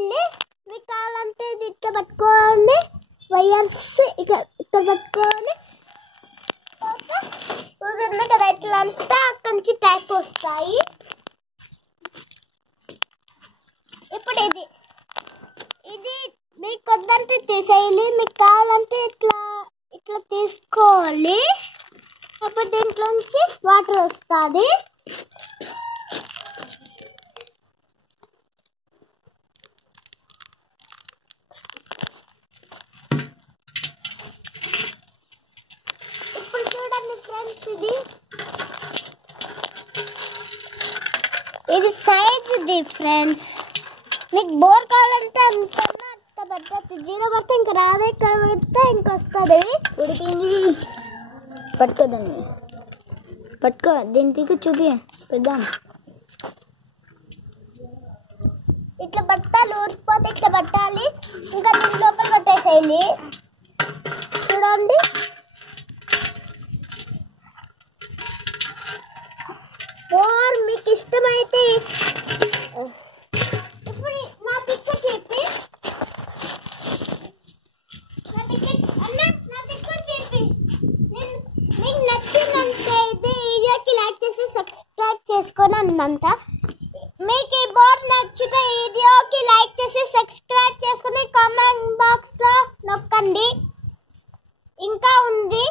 వెళ్ళి మీకు కావాలంటే ఇది ఇట్లా పట్టుకోండి, వైర్స్ ఇక్కడ పట్టుకొని కుదిరినాయి కదా ఇట్లా అంటే అక్కడి నుంచి ట్యాప్ వస్తాయి. ఇప్పుడు ఇది మీకు వద్దంటే తీసేయాలి, మీకు కావాలంటే ఇట్లా తీసుకోవాలి. అప్పుడు దీంట్లోంచి వాటర్ వస్తుంది. ఇప్పుడు చూడండి ఫ్రెండ్స్, ఇది సైజ్ ఫ్రెండ్స్. మీకు బోర్ కావాలంటే అంత పెట్టచ్చు, 0 పడితే ఇంకా రాదు, ఇక్కడ పెడితే ఇంకా వస్తుంది. ఉడికింది పట్టుకోదండి, పట్టుకో దీనికి చూపి పెడదాం. ఇట్లా పట్టాలి, ఊరికిపోతే ఇట్లా పట్టాలి, ఇంకా దీని లోపల పట్టేసేయాలి. చూడండి మీకు ఇష్టమైతే ఇప్పుడు నా దిక్కు చెప్పి మీకు నచ్చిందంటే ఇది వీడియోకి లైక్ చేసి సబ్స్క్రైబ్ చేసుకొని అందంట. మీకు ఈ బోర్డ్ నచ్చితే వీడియోకి లైక్ చేసి సబ్స్క్రైబ్ చేసుకుని కామెంట్ బాక్స్లో నొక్కండి. ఇంకా ఉంది.